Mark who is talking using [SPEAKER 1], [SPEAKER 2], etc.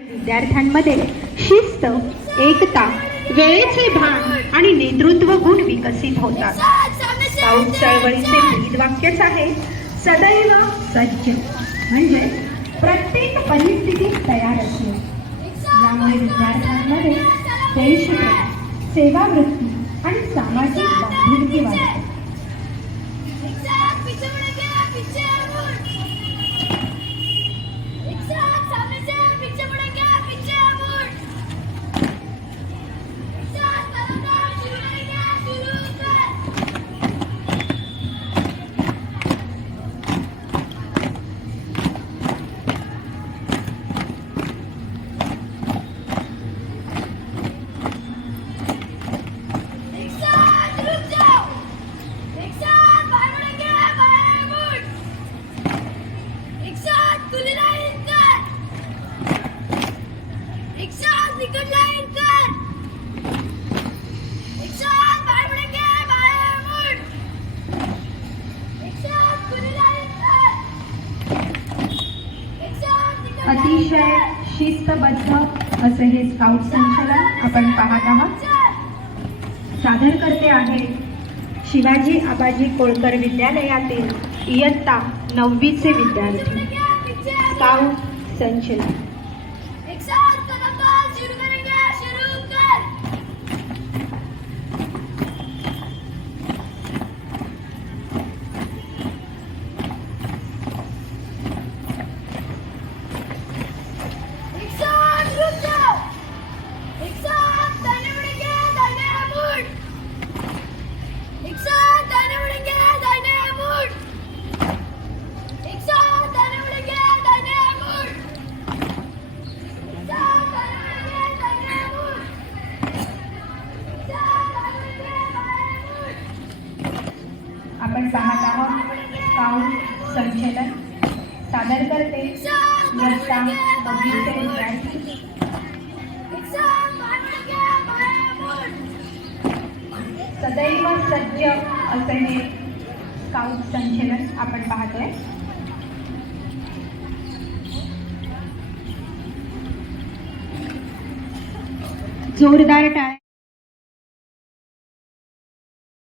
[SPEAKER 1] विद्यार्थ्यांमध्ये शिस्त एकता वेळेचे भान आणि नेतृत्व गुण विकसित होतात. पाऊस चळवळीचे विविध वाक्यच आहे सदैव सज्ज. म्हणजे प्रत्येक परिस्थितीत तयार असणे. यामुळे विद्यार्थ्यांमध्ये देशप्रेम सेवावृत्ती आणि सामाजिक बांधिलकी वाढते. अतिशय शिस्तबद्ध असं हे स्काउट संचलन आपण पाहत आहात. सादर करते आहे शिवाजी आबाजी कोळकर विद्यालयातील इयत्ता नववीचे विद्यार्थी. स्काउट संचलन. आपण पाहत आहोत पाऊल संचलन. सादर करते इयत्ता विद्यार्थी सदैव सज्ज असं हे स्काउट संचलन आपण पाहतोय. जोरदार टाळ